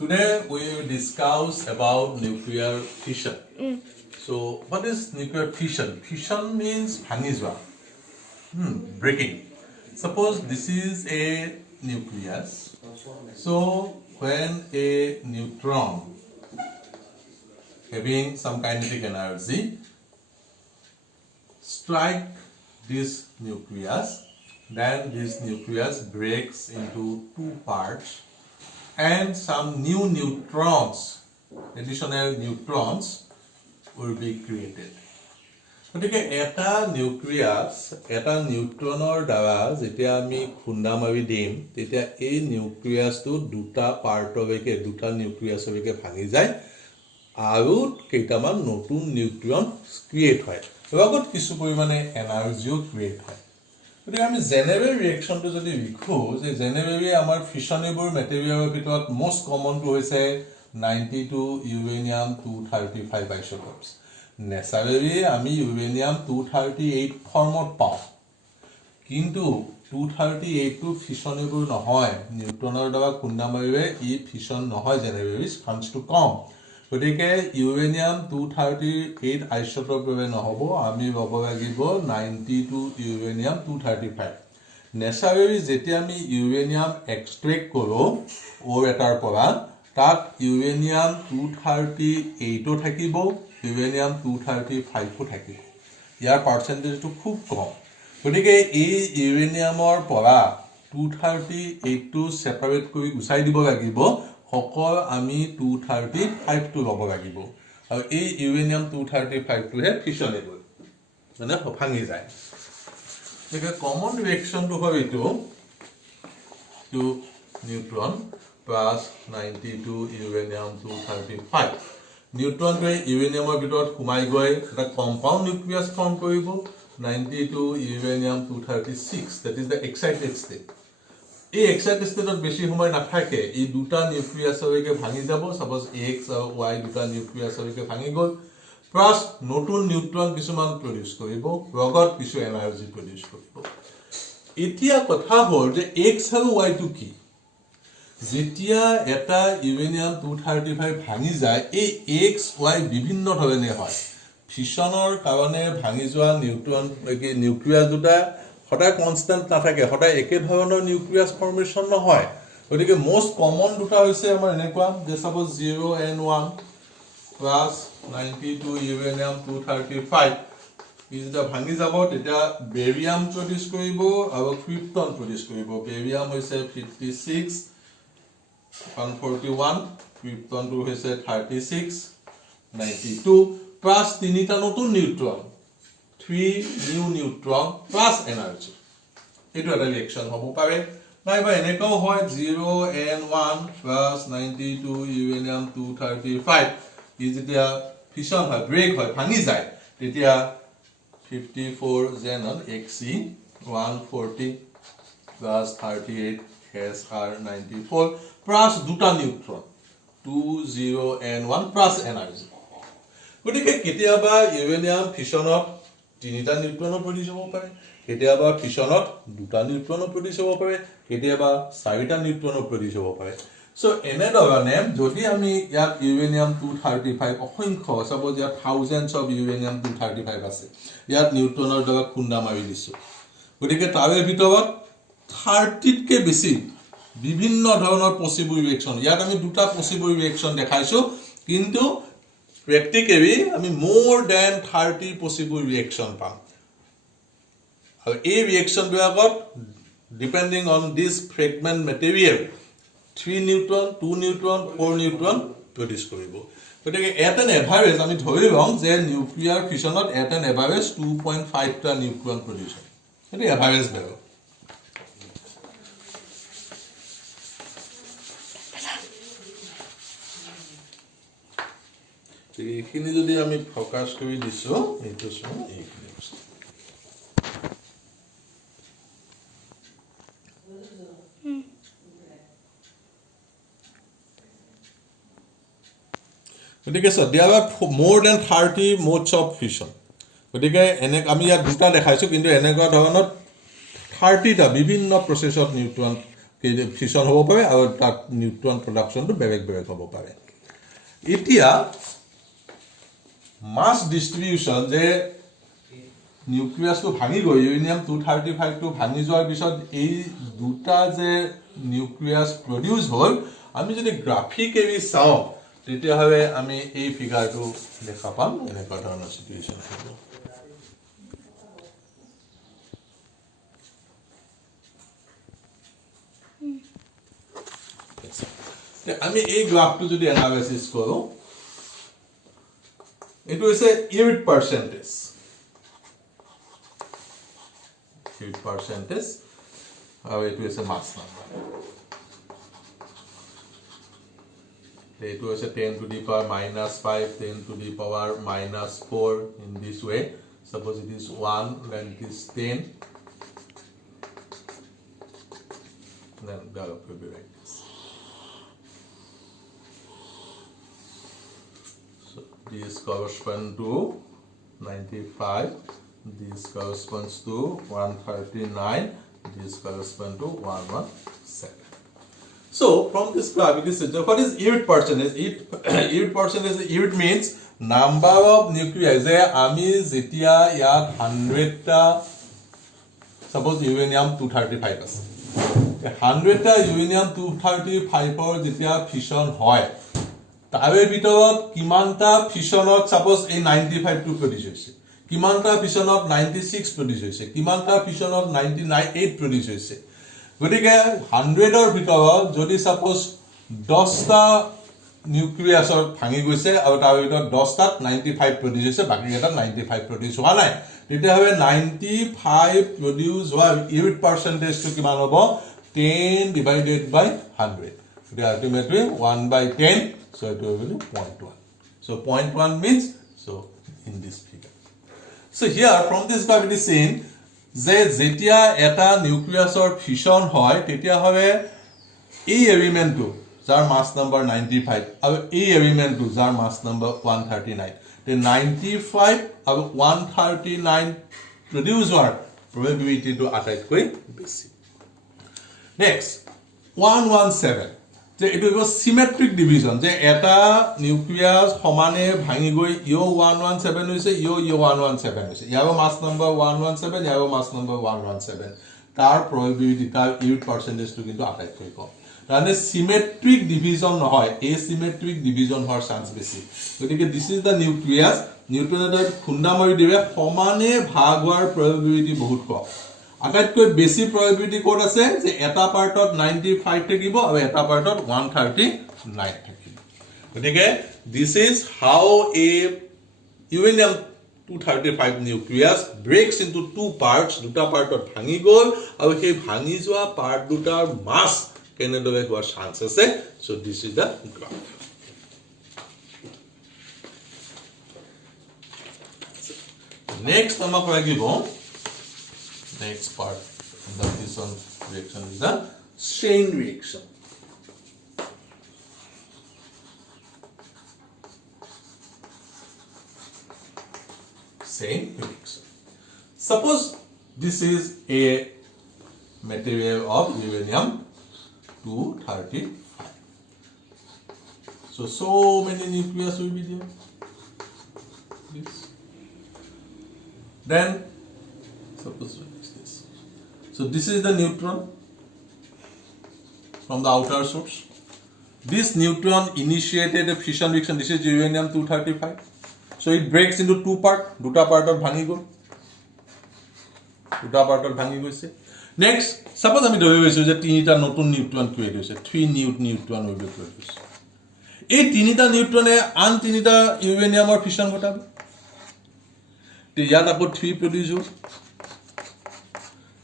Today we will discuss about nuclear fission. So, what is nuclear fission? Fission means bhangizwa, breaking. Suppose this is a nucleus. So, when a neutron having some kinetic energy strike this nucleus, then this nucleus breaks into two parts and some new neutrons, additional neutrons will be created. গতিকে এটা nucleus এটা নিউট্ৰনৰ দ্বাৰা যেতিয়া আমি খুন্দা মাৰি দিম তেতিয়া এই নিউক্লিয়াছটো দুটা পাৰ্টলৈকে দুটা নিউক্লিয়াছলৈকে ভাঙি যায় আৰু কেইটামান নতুন নিউট্ৰন ক্ৰিয়েট হয় লগত কিছু পৰিমাণে এনাৰ্জিও ক্ৰিয়েট হয় গতিকে আমি জেনেৰেল ৰিয়েকশ্যনটো যদি লিখো যে জেনেৰেলি আমাৰ ফিছনেবল মেটেৰিয়েলৰ ভিতৰত মোষ্ট কমনটো হৈছে 92 ইউৰেনিয়াম 235 আইসোটপস নেচাৰেলি আমি ইউৰেনিয়াম 238 ফৰ্মত পাওঁ কিন্তু 238 টো ফিছনেবল নহয় নিউট্ৰনৰ দ্বাৰা খুন্দা মাৰিলে ই ফিছন নহয় জেনেৰেলি চান্সটো কম গতিকে ইউৰেনিয়াম 238 আইসোটপ বাবে নহব আমি ল'ব লাগিব 92 ইউৰেনিয়াম 235 নেচাৰেলি যেতিয়া আমি ইউৰেনিয়াম এক্সট্ৰেক্ট কৰোঁ অ' এটাৰ পৰা তাত ইউৰেনিয়াম 238 থাকিব ইউৰেনিয়াম 235 থাকিব ইয়াৰ পাৰ্চেন্টেজটো খুব কম গতিকে এই ইউৰেনিয়ামৰ পৰা 238 টো সেপাৰেট কৰি গুচাই দিব লাগিব সকল আমি 235 টো ল'ব লাগিব আৰু এই ইউৰেনিয়াম 235 টোহে ফিছনেবল মানে ভাঙি যায় গতিকে কমন ৰিয়েকশ্যনটো হয় এইটো টু নিউট্ৰন প্লাছ 92 ইউৰেনিয়াম 235 নিউট্ৰনটোৱে ইউৰেনিয়ামৰ ভিতৰত সোমাই গৈ এটা কম্পাউণ্ড নিউক্লিয়াছ ফৰ্ম কৰিব 92 uranium 236 that is the excited state এই এক্সাইটেড ষ্টেটত বেছি সময় নাথাকে এই দুটা নিউক্লিয়াছলৈকে ভাঙি যাব সাপোজ x আৰু y দুটা নিউক্লিয়াছলৈকে ভাঙি গ'ল প্লাছ নতুন নিউট্ৰন কিছুমান প্ৰডিউস কৰিব লগত কিছু এনাৰ্জি প্ৰডিউস কৰিব এতিয়া কথা হ'ল যে x আৰু y টো কি যেতিয়া এটা ইউৰেনিয়াম 235 ভাঙি যায় এই x y বিভিন্ন ধৰণে হয় ফিছনৰ কাৰণে ভাঙি যোৱা নিউট্ৰন নিউক্লিয়াছ দুটা সদায় কনস্ট্যান্ট নাথাকে সদায় একে ধৰণৰ নিউক্লিয়াছ ফৰ্মেশন নহয় গতিকে মোস্ট কমন দুটা হৈছে আমাৰ এনেকুৱা যে সাপোজ 0 and 1 প্লাস 92 ইউৰেনিয়াম 235 ইজটা ভাঙি যাব তেতিয়া বেৰিয়াম প্ৰডিউস কৰিব আৰু ক্ৰিপ্টন প্ৰডিউস কৰিব বেৰিয়াম হৈছে 56 141 ক্ৰিপ্টনটো হৈছে 36 92 প্লাস তিনিটা নতুন neutron 3 new neutron plus energy এটো এটা ৰিয়েকচন হ'ব পাৰে নাইবা এনেকাও হয় 0 and 1 plus 92 uranium 235 ই যেতিয়া ফিছন হয় ব্ৰেক হয় ভাঙি যায় তেতিয়া 54 xenon Xe 140 plus 38 Sr94 plus দুটা নিউট্ৰন 2 0 and 1 plus energy গতিকে কেতিয়াবা ইউৰেনিয়াম ফিছনত তিনিটা নিউট্ৰন প্ৰডিউস হ'ব পাৰে কেতিয়াবা ফিছনত দুটা নিউট্ৰন প্ৰডিউস হ'ব পাৰে কেতিয়াবা চাৰিটা নিউট্ৰন প্ৰডিউস হ'ব পাৰে সো এনে ধৰণে যদি আমি ইয়াত ইউৰেনিয়াম 235 অসংখ্য সাপোজ ইয়াত থাউজেন্ডস অফ ইউৰেনিয়াম 235 আছে ইয়াত নিউট্ৰনৰ দ্বাৰা খুন্দা মাৰি দিছো গতিকে তাৰে ভিতৰত 30 কে বেছি বিভিন্ন ধৰণৰ পসিবল ৰিয়েকচন ইয়াত আমি দুটা পসিবল ৰিয়েকচন দেখাইছো কিন্তু practically আমি more than 30 possible reaction পাম আৰু এই ৰিয়েকচন বিলাকত depending on this fragment material 3 neutron 2 neutron 4 neutron produce কৰিব গতিকে at an average আমি ধৰি লওঁ যে নিউক্লিয়াৰ ফিছনত at an average 2.5 টা নিউট্ৰন produce হয় এটো এভাৰেজ ভ্যালু এইখিনি যদি আমি ফোকাস কৰি দিছো এইটো সম এইখিনি গতিকে so there are more than 30 modes of fission গতিকে এনে আমি ইয়াত দুটা দেখাইছো কিন্তু এনেকুৱা ধৰণৰ 30 টা বিভিন্ন প্ৰসেছত নিউট্ৰন ফিউশন হ'ব পাৰে আৰু তাত নিউট্ৰন প্ৰডাকশ্যনটো বেলেগ বেলেগ হ'ব পাৰে এতিয়া মাছ ডিস্ট্ৰিবিউশন যে নিউক্লিয়াছটো ভাঙি গৈ ইউৰেনিয়াম 235 টো ভাঙি যোৱাৰ পিছত এই দুটা যে নিউক্লিয়াছ প্ৰডিউস হ'ল আমি যদি গ্ৰাফিকেলি চাওঁ তেতিয়াহ'লে আমি এই ফিগাৰটো দেখা পাম এনেকুৱা ধৰণৰ সিচুৱেচন হ'ব আমি এই গ্ৰাফটো যদি এনালাইসিস কৰো এটো হৈছে ইউনিট পাৰ্সেন্টেজ আৰু এটো হৈছে মাস নাম্বাৰ এটো হৈছে 10 to the power -5 10 to the power -4 in this way suppose it is 1 then it is 10 then that will be like this so this corresponds to 95 this corresponds to 139 this corresponds to 117 so from this graph it is what is unit percentage unit percentage unit means number of nuclei je ami jetia yat 100 ta suppose uranium 235 ase 100 ta uranium 235 or jetia fission hoy tare bitorat kimanta fissionot suppose a 95 to produce hoise kimanta fissionot 96 produce hoise kimanta fissionot 99 8 produce hoise গতিকে 100 অৰ ভিতৰত যদি suppose 10 টা নিউক্লিয়াছৰ ভাঙি গৈছে আৰু তাৰ ভিতৰত 10 টাত 95 প্ৰডিউস হৈছে বাকি এটা 95 প্ৰডিউস হোৱা নাই তেতিয়া হবে 95 প্ৰডিউস হোৱা ইউনিট পার্সেন্টেজটো কিমান হ'ব 10 divided by 100 so ultimately 1/10 so it will be 0.1 so 0.1 means so in this figure so here from this graph it is seen যে যেতিয়া এটা নিউক্লিয়াছৰ ফিউশন হয় তেতিয়া হবে এই এলিমেন্টটো যাৰ মাস নাম্বাৰ 95 আৰু এই এলিমেন্টটো যাৰ মাস নাম্বাৰ 139 তে 95 আৰু 139 প্ৰডিউস হোৱাৰ probability টো আটাইতকৈ বেছি নেক্সট 117 যে এটো হল সিমেট্রিক ডিভিজন যে এটা নিউক্লিয়াস সমানে ভাঙি গৈ ইও 117 হৈছে ইও 117 হৈছে ইয়াৰ মাস নাম্বাৰ 117 ইয়াৰ মাস নাম্বাৰ 117 তাৰ probability তাৰ ইউনিট পাৰ্সেন্টেজ টো কিন্তু আটাইতকৈ কম মানে সিমেট্ৰিক ডিভিজন নহয় এসিমেট্ৰিক ডিভিজন হোৱাৰ চান্স বেছি গতিকে দিস ইজ দা নিউক্লিয়াস নিউট্ৰনেটৰ খুন্দা মাৰি দিলে সমানে ভাগ হোৱাৰ probability বহুত কম আটাইতকৈ বেছি probability কোড আছে যে এটা পাৰ্টত 95 থাকিব আৰু এটা পাৰ্টত 139 থাকিব গতিকে this is how a uranium 235 nucleus breaks into two parts দুটা পাৰ্টত ভাঙি গল আৰু সেই ভাঙি যোৱা পাৰ্ট দুটাৰ মাস কেনেদৰে হোৱাৰ চান্স আছে so this is the graph next আমাক লাগিব next part of the fission reaction is the chain reaction. Chain reaction. Suppose this is a material of uranium 235. So many nucleus will be there. This. Then suppose so this is the neutron from the outer source this neutron initiated a fission reaction this is uranium 235 so it breaks into two part duta partot bhangi gol duta partot bhangi goise next suppose ami dhori goisu je tinita notun neutron create hoise 3 new neutron will be produced ei tinita neutron e an tinita uranium or fission gotabe te yat apo 3 produce hol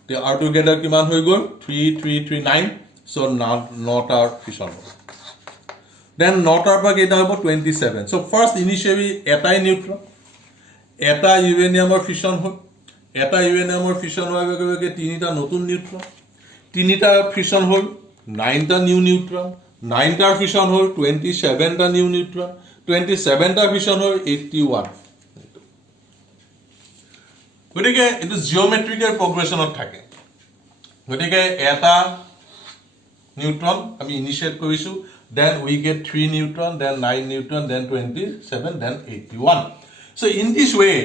they are together kiman hoy gol 3 3 3 9 so not our fission then not our pa keta hobo 27 so first initially eta neutron eta uranium or fission hol eta uranium or fission hoy ge tinita notun neutron tinita fission hol 9 ta new neutron 9 ta fission hol 27 ta new neutron 27 ta fission hol 81 গতিকে এটো জিওমেট্ৰিকেল প্ৰগ্ৰেছনত থাকে গতিকে এটা neutron আমি initiate কৰিছো, then we get 3 neutron, then 9 neutron, then 27, then 81. So in this way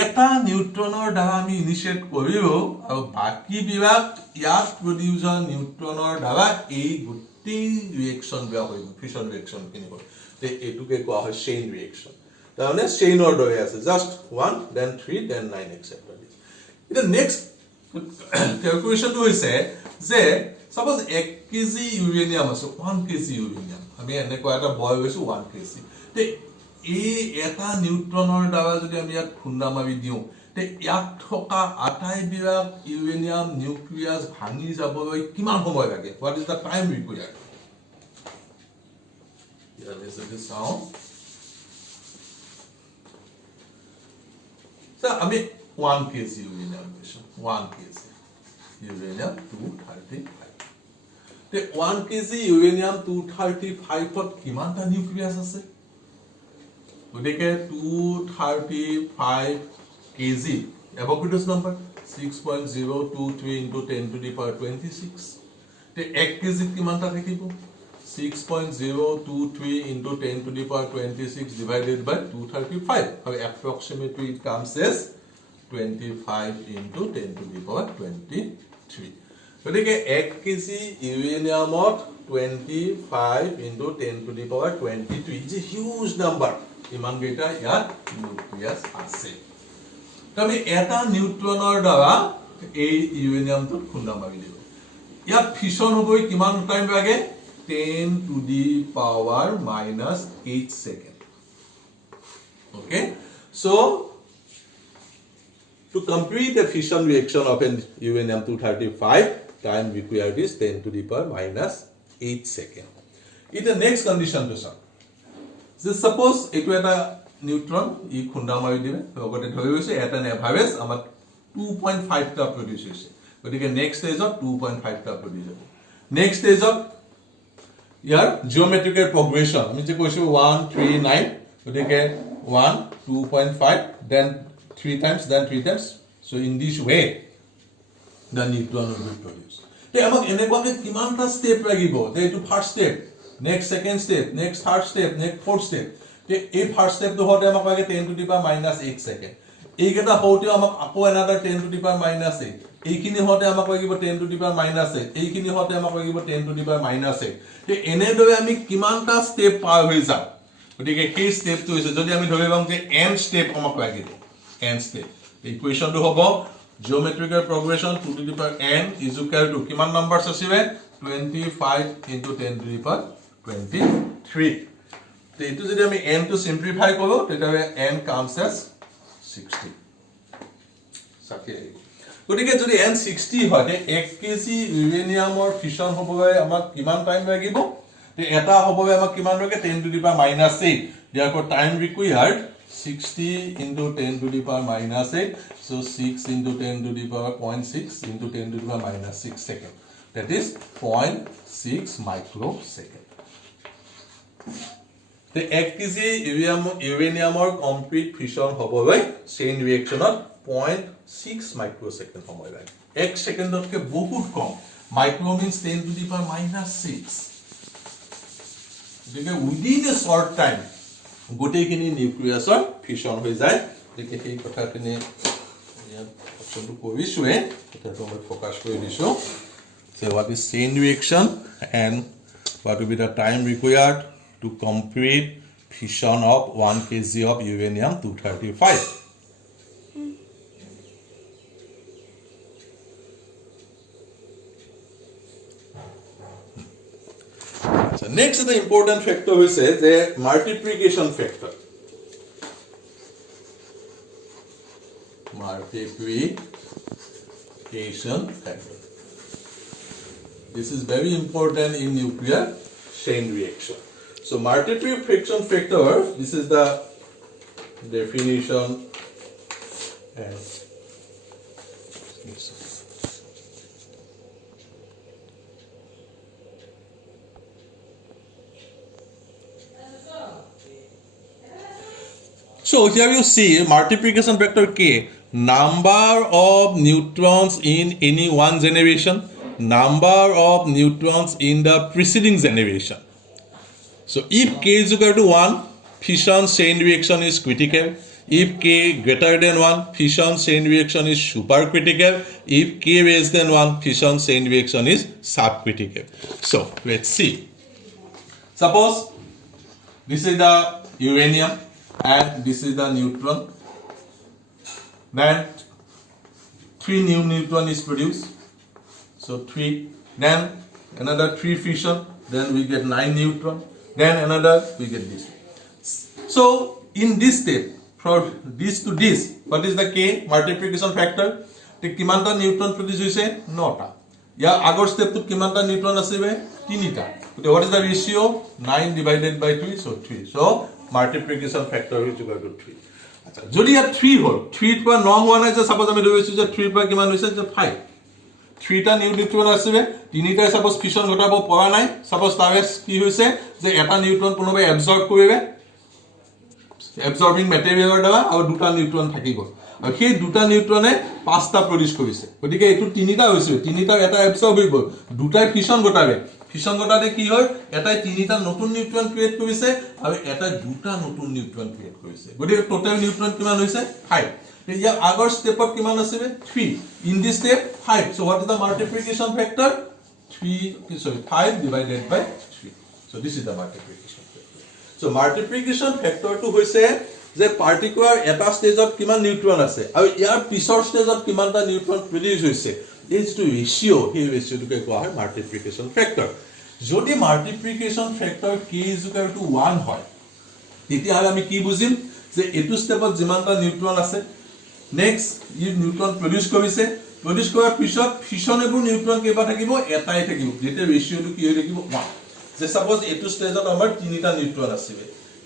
এটা নিউট্ৰনৰ দ্বাৰা আমি ইনিশিয়েট কৰিও আৰু বাকি বিভাগ ইয়াত প্ৰডিউস হোৱা নিউট্ৰনৰ দ্বাৰা এই গোটেই ৰিএকচন বেয়া হৈ ফিউশন ৰিএকচন কিনিব তে এটুকে কোৱা হয় চেইন ৰিএকচন তাৰমানে চেইনৰ দৰে আছে জাস্ট 1 then 3 then 9 etc. এটা নেক্সট ক্যালকুলেশনটো হৈছে যে সাপোজ 1 কেজি ইউৰেনিয়াম আছে 1 কেজি ইউৰেনিয়াম আমি এনেকুৱা এটা বয় হৈছো 1 কেজি তে এই এটা নিউট্ৰনৰ দ্বাৰা যদি আমি ইয়াত খুন্দা মাৰি দিও তে ইয়াত থকা আটাই বিভাগ ইউৰেনিয়াম নিউক্লিয়াছ ভাঙি যাবলৈ কিমান সময় লাগে what is the time required here is the sound so আমি 1 kg ইউৰেনিয়াম লৈছো 1 kg ইউৰেনিয়াম 235 তে 1 kg ইউৰেনিয়াম 235 ত কিমানটা নিউক্লিয়াছ আছে ওদিকে 235 kg Avogadro's number 6.023 into 10 to the power 26 তে 1 kg কিমানটা থাকিব 6.023 into 10 to the power 26 divided by 235 so approximately it comes as 25 into 10 to the power 23 ওদিকে 1 kg ইউৰেনিয়ামত 25 into 10 to the power 23 is a huge number ইমান গেটা ইয়াত nucleus আছে তবে এটা নিউট্ৰনৰ দ্বাৰা এই ইউৰেনিয়ামটো খুন্দা মাৰি দিব ইয়াত ফিউশন হ'বই কিমান টাইম লাগে 10 to the power minus 8 second okay so to complete the fission reaction of an uranium 235 time required is 10 to the power minus 8 second in the next condition to some just suppose etu eta neutron e khunda mari dibe logote dhori hoise eta average amar 2.5 ta produce hoise gotike next stage of 2.5 ta produce hobe next stage of your geometrical progression ami je koisu 1 3 9 gotike 1 2.5 then 3 times then 3 times so in this way the neutron will be produced te amak enekwa ke kiman ta step lagibo te to first step next second step next third step next fourth step te a first step to hote amak lage 10 to the power minus 8 second ei geta hote amak apo another 10 to the power minus 8 ei kini hote amak lagibo 10 to the power minus 8 ei kini hote amak lagibo 10 to the power minus 8 te ene dore ami kiman ta step par hoi ja gotike he step to hoise jodi ami dhori bam je n step amak lagibo n step equation to hobo geometrical progression to the power n is equal to kiman numbers asibe 25 into 10 to the power 23 তো এটো যদি আমি n to simplify কৰো তেতিয়ালে n comes as 60 সাকে গতিকে যদি n 60 হয় 1 KG ইউৰেনিয়ামৰ fusion হ'বলৈ আমাক কিমান টাইম লাগিব তে এটা হ'বলৈ আমাক কিমান লাগে 10 to the power minus 8 therefore time required 60 into 10 to the power minus 8 so 6 into 10 to the power 0.6 into 10 to the power minus 6 second that is 0.6 microsecond the 1 kg uraniumor complete fission হবলৈ chain reaction of 0.6 microsecond সময় লাগে 1 সেকেন্ডত কে বহুত কম micro means 10 to the power minus 6 দেখে within a short time গোটেইখিনি নিউক্লিয়াছৰ fusion হৈ যায় দেখে সেই কথাখিনি ইয়াত অপচনটো কৰিছোৱে এটাটো মই ফোকাস কৰি দিছো so what is chain reaction and what will be the time required to complete fission of 1 kg of uranium 235 so next the important factor we say the multiplication factor this is very important in nuclear chain reaction so multiplication factor this is the definition and so here you see multiplication factor K number of neutrons in any one generation number of neutrons in the preceding generation. So if K is equal to 1, fission chain reaction is critical. If K greater than 1, fission chain reaction is supercritical. If K less than 1, fission chain reaction is subcritical. So let's see. Suppose this is the uranium and this is the neutron. Then 3 new neutron is produced. So 3. Then another 3 fission. Then we get 9 neutron. Then another we get this. So in this step, from this to this, what is the K multiplication factor? The kimanta neutron produce hoise 9ta. Ya agor step to kimanta neutron asibe 3ta. So what is the ratio? 9 divided by 3, so 3. So multiplication factor is equal to 3. আচ্ছা যদি ইয়া 3 হল 3 পৰা 9 হোৱা নাই যে suppose আমি লৈছো যে 3 পৰা কিমান হৈছে যে 5 3টা নিউ নিউট্ৰন আছে 3টা সাপোজ ফিশন ঘটাব পৰা নাই সাপোজ তাৰে কি হৈছে যে এটা নিউট্ৰন কোনোবাই এবজৰ্ব কৰিবে এবজৰ্বিং ম্যাটেৰিয়েলৰ দ্বাৰা আৰু দুটা নিউট্ৰন থাকিব আৰু সেই দুটা নিউট্ৰনে 5টা প্ৰডিউস কৰিছে গতিকে এটো 3টা হৈছে 3টা এটা এবজর্ব হৈ গল দুটাই ফিশন ঘটাবে ফিশন ঘটাতে কি হয় এটাই 3টা নতুন নিউট্ৰন ক্ৰিয়েট কৰিছে আৰু এটা দুটা নতুন নিউট্ৰন ক্ৰিয়েট কৰিছে গতিকে টোটাল নিউট্ৰন কিমান হৈছে 5 या আগৰ স্টেপত কিমান আছে 3 in this step 5 so what is the multiplication factor 5 divided by 3 so this is the multiplication factor so multiplication factor to হৈছে যে পার্টিকুলার এটা স্টেজত কিমান নিউট্ৰন আছে আৰু ইয়াৰ পিছৰ স্টেজত কিমানটা নিউট্ৰন প্ৰোডিউস হৈছে is to ratio এই ৰেশিওটোকে কোৱা হয় multiplication factor যদি multiplication factor k is equal to 1 হয় তেতিয়া আমি কি বুজিম যে এটো স্টেপত যিমানটা নিউট্ৰন আছে নেক্সট ই নিউট্ৰন প্ৰডিউস কৰিছে প্ৰডিউস কৰাৰ পিছত ফিশনেবল নিউট্ৰন কেবা থাকিব এটাই থাকিব যেতে ৰেশিওটো কি হৈ থাকিব 1 যে সাপোজ এটো স্টেজত আমাৰ 3টা নিউট্ৰন আছে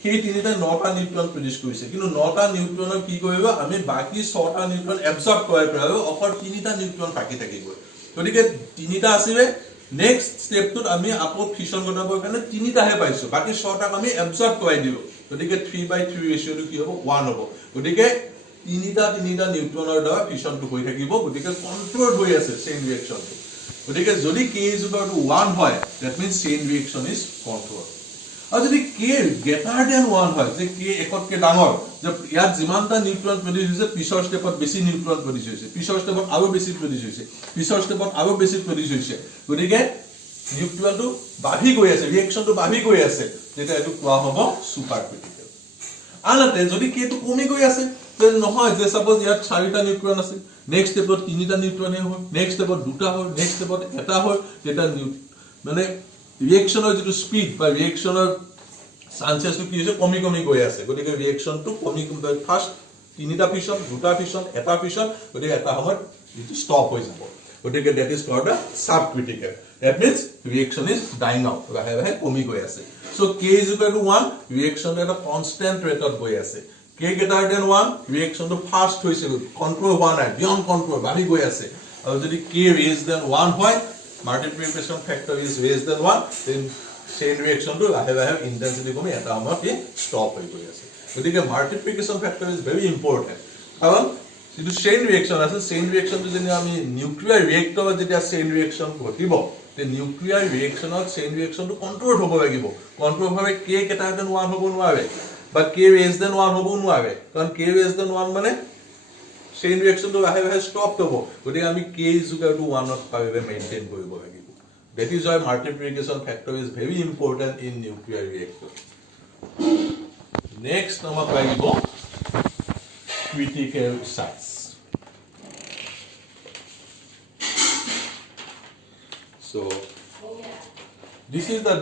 সেই 3টা 9টা নিউট্ৰন প্ৰডিউস কৰিছে কিন্তু 9টা নিউট্ৰনৰ কি কৰিব আমি বাকি 6টা নিউট্ৰন এবজৰ্ব কৰাৰ পৰা অকল 3টা নিউট্ৰন বাকি থাকিব গতিকে 3টা আছে নেক্সট স্টেপটোত আমি আপো ফিশন ঘটাবৰ কাৰণে 3টাহে পাইছো বাকি 6টাক আমি এবজৰ্ব কৰাই দিলো গতিকে 3/3 ৰেশিওটো কি হ'ব 1 হ'ব গতিকে 3টা নিউট্ৰনৰ দ্বাৰা ফিশনটো হৈ থাকিব গতিকে কন্ট্ৰোল হৈ আছে চেইন ৰিঅ্যাকশন গতিকে যদি k is equal to 1 হয় that means chain reaction is controlled আৰু যদি k greater than 1 হয় যে k একতকে ডাঙৰ যে ইয়াত যিমানটা নিউট্ৰন প্ৰডিউস হৈছে পিছৰ স্টেপত বেছি নিউট্ৰন প্ৰডিউস হৈছে পিছৰ স্টেপত আৰু বেছি প্ৰডিউস হৈছে পিছৰ স্টেপত আৰু বেছি প্ৰডিউস হৈছে গতিকে নিউট্ৰনটো বাঢ়ি গৈ আছে ৰিঅ্যাকশনটো বাঢ়ি গৈ আছে যেটা এটো কোৱা হ'ব সুপাৰ ক্ৰিটিকেল আনহাতে যদি k টো কমি গৈ আছে যে নহয় যে সাপোজ ইয়াত 4টা নিউট্ৰন আছে নেক্সট স্টেপত 3টা নিউট্ৰন হয় নেক্সট স্টেপত 2টা হয় নেক্সট স্টেপত এটা হয় যেটা মানে ৰিঅ্যাকশনৰ যেটো স্পিড বা ৰিঅ্যাকশনৰ চান্সেসটো কি হৈছে কমি গৈ আছে গতিকে ৰিঅ্যাকশনটো কমি ফার্স্ট 3টা ফিশন 2টা ফিশন এটা ফিশন গতিকে এটা সময়ত ইটো স্টপ হৈ যাব গতিকে that is called a subcritical that means reaction is dying out লাহে কমি গৈ আছে so k is equal to 1 reaction at a constant rate of গৈ আছে k greater than 1 reaction to fast হৈছে control হোৱা নাই beyond control বাঢ়ি গৈ আছে আৰু যদি k less than 1 হয় multiplication factor is less than 1 then chain reaction to লাহে intensity কমি এটা সময়ত stop হৈ গৈ আছে গতিকে multiplication factor is very important কাৰণ যেটো chain reaction আছে chain reaction to যদি আমি নিউক্লিয়াৰ ৰিঅ্যাক্টৰত যেতিয়া chain reaction ঘটিব তে নিউক্লিয়াৰ ৰিঅ্যাকশনত চেইন ৰিঅ্যাকশনটো কন্ট্ৰোল হ'ব লাগিব কন্ট্ৰোল ভাবে k greater than 1 হ'ব নোৱাৰে বা k less than 1 হ'ব নোৱাৰে কাৰণ k less than 1 মানে চেইন ৰিঅ্যাকশনটো লাহে স্টপ হ'ব গতিকে আমি k is equal to 1 ত পাবে মেইনটেইন কৰিব লাগিব that is why multiplication factor is very important in nuclear reactor next আমাৰ পাইব critical size so this is the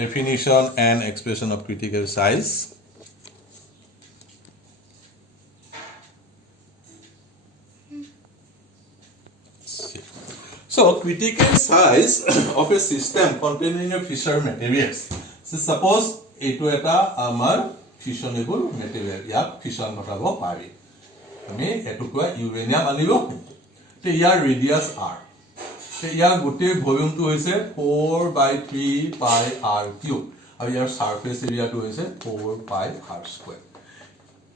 definition and expression of critical size so critical size of a system containing a fissure materials so suppose eto eta amar fissionable material ya fission ঘটাব পাৰি আমি এটো কোৱা uranium আনিব তে ইয়াৰ ৰেডিয়াস r ইয়াৰ গোটেই ভলিউমটো হৈছে 4/3 pi r cube আৰু ইয়াৰ সাৰফেস এৰিয়াটো হৈছে 4 pi r square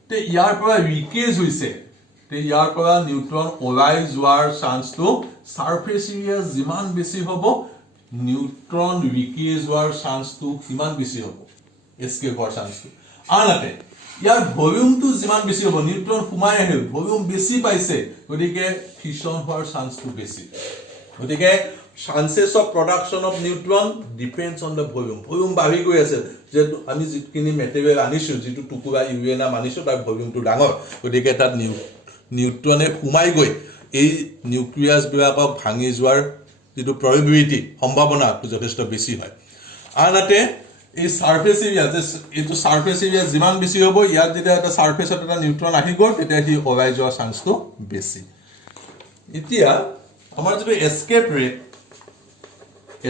তে ইয়াৰ পৰা লিকেজ হৈছে তে ইয়াৰ পৰা নিউট্ৰন ওলাই যোৱাৰ চান্সটো সাৰফেস এৰিয়া যিমান বেছি হ'ব নিউট্ৰন বিকি যোৱাৰ চান্সটো কিমান বেছি হ'ব এস্কেপ হোৱাৰ চান্সটো আনহাতে ইয়াৰ ভলিউমটো যিমান বেছি হ'ব নিউট্ৰন সোমাই আহিল ভলিউম বেছি পাইছে গতিকে ফিউশন হোৱাৰ চান্সটো বেছি গতিকে chances of production of neutron depends on the volume volume বাঢ়ি গৈ আছে যে আমি যিখিনি মেটেৰিয়েল আনিছো যেটো টুকুৰা ইউএনা মানিছো তাৰ ভলিউমটো ডাঙৰ গতিকে তাত নিউট্ৰনে সোমাই গৈ এই নিউক্লিয়াছ বিলাকক ভাঙি যোৱাৰ যেটো প্ৰবাবিলিটি সম্ভাৱনা যথেষ্ট বেছি হয় আনহাতে এই সাৰফেস এৰিয়া এইটো সাৰফেস এৰিয়া যিমান বেছি হ'ব ইয়াত যেতিয়া এটা সাৰফেসত এটা নিউট্ৰন আহি গ'ল তেতিয়া ই ওলাই যোৱাৰ চান্সটো বেছি এতিয়া আমাৰ যেটো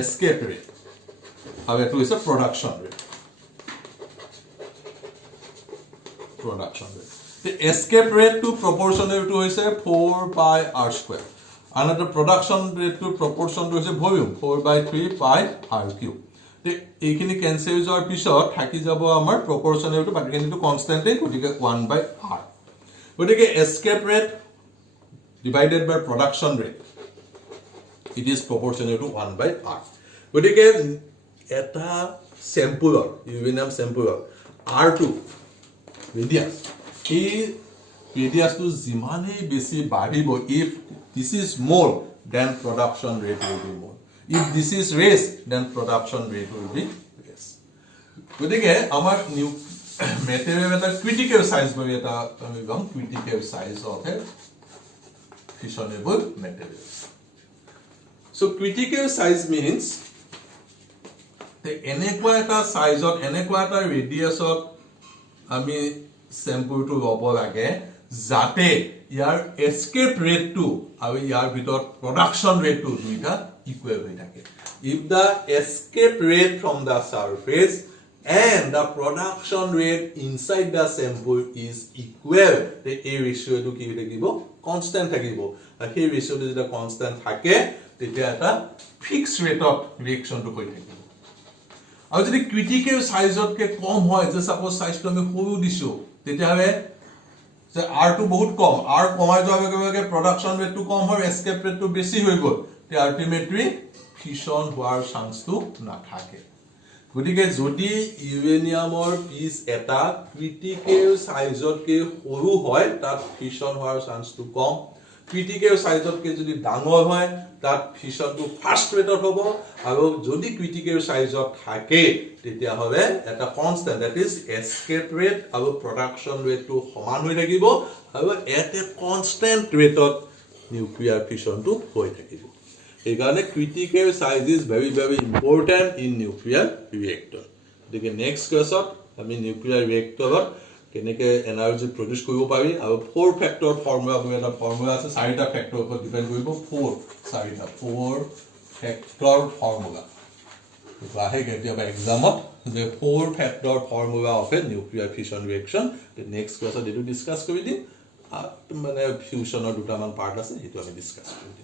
escape rate how it is a production rate the escape rate to proportional to is a 4 pi r square another production rate to proportion to is a volume 4 by 3 pi r cube the ekhini cancel jor pisot thaki jabo amar proportional to but into constant gotike 1 by r gotike escape rate divided by production rate it is proportional to 1 by r গতিকে এটা স্যাম্পলৰ uranium স্যাম্পলৰ r2 ৰেডিয়াস এই ৰেডিয়াসটো যিমানেই বেছি বাঢ়িব if this is more then production rate will be more if this is less then production rate will be less গতিকে আমাৰ new material এটা ক্ৰিটিক্যাল size বুলি এটা আমি গম critical size of a fissionable material so critical size means এনেকুৱা এটা সাইজত এনেকুৱা এটা ৰেডিয়াছত আমি স্যাম্পলটো ল'ব লাগে যাতে ইয়াৰ এস্কেপ ৰেটটো আৰু ইয়াৰ ভিতৰত প্ৰডাকশন ৰেটটো দুইটা ইকুৱেল হৈ থাকে if the escape rate from the surface and the production rate inside the sample is equal the a ratio to কি থাকিব constant থাকিব আৰু সেই ratio টো যেতিয়া constant থাকে তেতিয়া এটা fixed rate of reaction to হৈ থাকিব আৰু যদি ক্ৰিটিক্যাল সাইজতকে কম হয় যে সাপোজ সাইজটো আমি সৰু দিছো তেতিয়া হবে যে r2 বহুত কম r কমাই যোৱাৰ লগে প্ৰডাকশন ৰেটটো কম হয় এস্কেপ ৰেটটো বেছি হৈ গ'ল তে আলটিমেটলি ফিউশন হোৱাৰ চান্সটো নাথাকে গতিকে যদি ইউৰেনিয়ামৰ পিস এটা ক্ৰিটিক্যাল সাইজতকে সৰু হয় তাত ফিউশন হোৱাৰ চান্সটো কম ক্ৰিটিক্যাল সাইজতকে যদি ডাঙৰ হয় তাত ফিউশনটো ফাস্ট ৰেটত হ'ব আৰু যদি ক্ৰিটিক্যাল সাইজত থাকে তেতিয়া হবে এটা constant that is escape rate আৰু প্ৰডাকশন ৰেটটো সমান হৈ থাকিব আৰু এট এ কনস্ট্যান্ট ৰেটত নিউক্লিয়াৰ ফিউশনটো হৈ থাকিব এই কাৰণে critical size is very very important in nuclear reactor গতিকে নেক্সট ক্লাছত আমি নিউক্লিয়াৰ ৰিয়েক্টৰত কেনেকে এনাৰ্জি প্ৰডিউস কৰিব পাৰি আৰু 4 ফেক্টৰ ফৰ্মুলা বুলি এটা ফৰ্মুলা আছে চাৰিটা ফেক্টৰ ওপৰত ডিপেন্ড কৰিব 4 ফেক্টৰ ফৰ্মুলা তো আহে কেতিয়াবা এক্সামত যে 4 factor formula of a nuclear fusion reaction next ক্লাছত এটো ডিসকাস কৰি দিম মানে ফিউশনৰ দুটামান পাৰ্ট আছে হেতু আমি ডিসকাস কৰিম